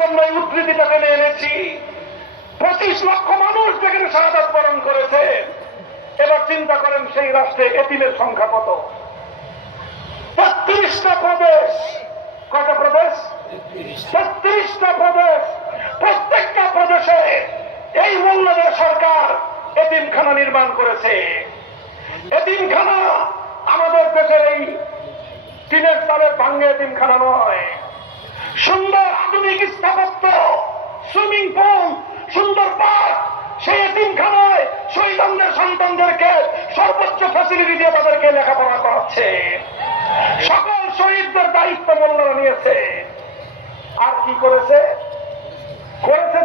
জন্যই উদ্ধৃতিটা টেনে এনেছি। 25 লক্ষ মানুষ যেখানে শাহাদাত বরণ করেছে। এবার চিন্তা করেন সেই রাষ্ট্রে এতিমের সংখ্যা কত? 32টা প্রদেশ। কয়টা প্রদেশ? 32টা প্রদেশ। প্রত্যেকটা প্রদেশে এই মূল্যদের সরকার এতিমখানা নির্মাণ করেছে। এতিমখানা আমাদের দেশের এই টিনের চালের ভাঙ্গে এতিমখানা নয়, সুন্দর আধুনিক স্থাপত্য, সুইমিং পুল, সুন্দর পার্ক, সেই এতিমখানায় শহীদদের সন্তানদেরকে সর্বোচ্চ ফ্যাসিলিটি দিয়ে তাদেরকে লেখাপড়া করাচ্ছে। সকল শহীদদের দায়িত্ব মোল্লারা নিয়েছে। আর কি করেছে?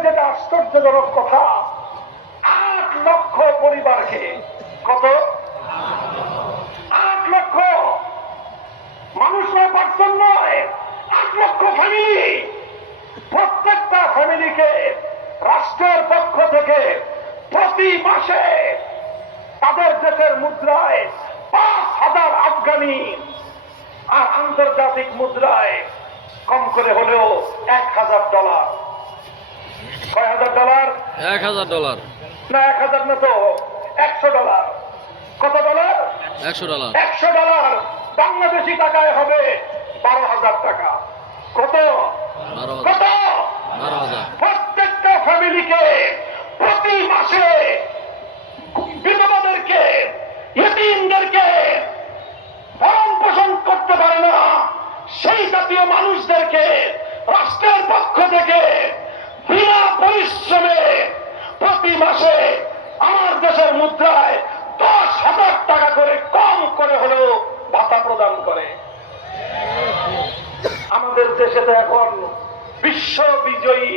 যেটা আশ্চর্যজনক কথা, 8 লক্ষ পরিবারকে, কত? 8 লক্ষ মানুষ নয়, পার্সন নয়, 8 লক্ষ ফ্যামিলি। প্রত্যেকটা ফ্যামিলিকে রাষ্ট্রের পক্ষ থেকে প্রতি মাসে তাদের দেশের মুদ্রায় 5,000 আফগানি আর আন্তর্জাতিক মুদ্রায় কম করে হলেও $1,000। কয় হাজার ডলার? $1,000 না, 1,000 না তো, $100। কত ডলার? $100। $100 বাংলাদেশি টাকায় হবে 12,000 টাকা। কত? 12,000। প্রত্যেকটা ফ্যামিলিকে প্রতি মাসে বিধবাদেরকে, ইতিমদেরকে ভরণ পোষণ করতে পারে না সেই জাতীয় মানুষদেরকে রাষ্ট্রের পক্ষ থেকে বিনা পরিশ্রমে প্রতি মাসে আমার দেশের মুদ্রায় 10,000 টাকা করে কম করে হলেও ভাতা প্রদান করে। আমাদের দেশে তো এখন বিশ্ব বিজয়ী